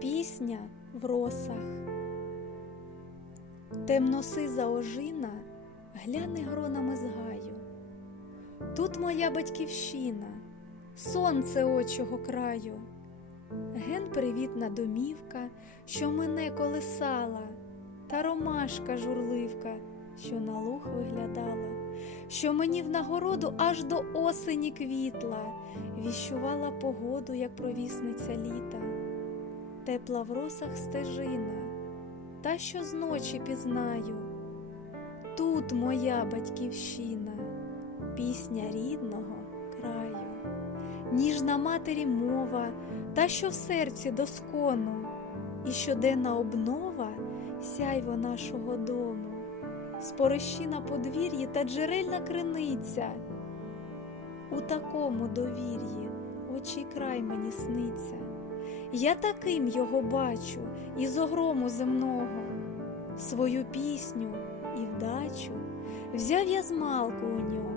Пісня в росах. Темносиза ожина гляне гронами з гаю. Тут моя батьківщина, сонце очого краю. Ген привітна домівка, що мене колисала, та ромашка журливка, що на луг виглядала, що мені в нагороду аж до осені квітла, віщувала погоду, як провісниця літа. Тепла в росах стежина, та що зночі пізнаю. Тут моя батьківщина, пісня рідного краю, ніжна матері мова, та що в серці доскону, і щоденна обнова сяйво нашого дому, спорищі на подвір'ї та джерельна криниця. У такому довір'ї очі край мені сниться. Я таким його бачу із огрому земного, свою пісню і вдачу взяв я змалку у нього.